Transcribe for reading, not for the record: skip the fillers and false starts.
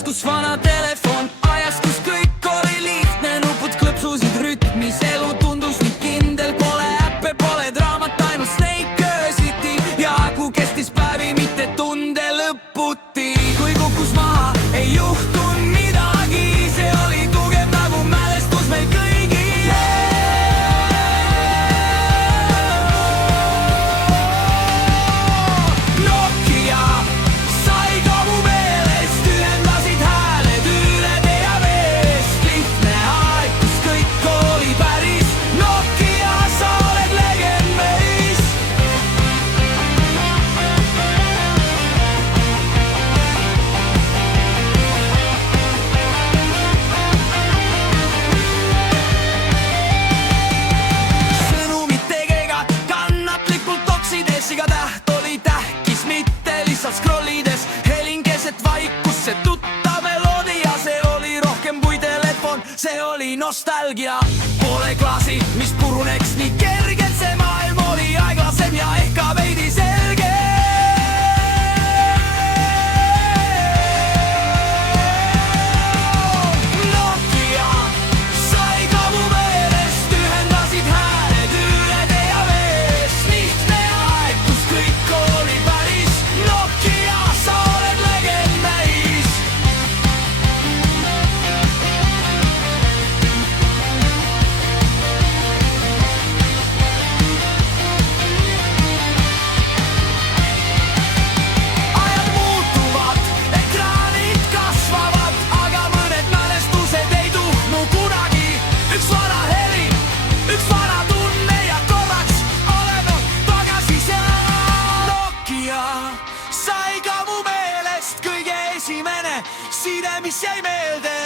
taskus vana telefon, ajas kus kõik oli lihtne, nupud klõpsusid rütmis, elu tundus nii kindel, pole äppe, pole draamat, ainult Snake City ja aku kestis päevi, mitte tunde lõputi. Kui kukkus maha, ei juhtunud midagi, see oli tugev nagu mälestus meil kõigil. Nokia sai ka mu meelest, ühendasid hääled üle tee ja veest. Lihtne aeg, kus kõik oli päris, Nokia, sa oled legend meis. Sõnumid tegega kannatlikult toksides, iga täht oli tähkis, mitte lihtsalt scrollides. Helin keset vaikust, see tuttav meloodia, see oli rohkem kui telefon, see oli nostalgia. Pole klaasi, mis puruneks nii kergelt, see maailm oli aeglasem ja ehk ka veidi selge. Nokia sai ka mu meelest, ühendasid hääled üle tee ja veest. Lihtne aeg, kus kõik oli päris, Nokia, sa oled legend meis. Ajad muutuvad, ekraanid kasvavad, aga mõned mälestused ei tuhnu kunagi. Üks vana heli, üks vana tunne ja korraks oleme tagasi seal. Nokia sai ka mu meelest, kõige esimene side, mis jäi meelde.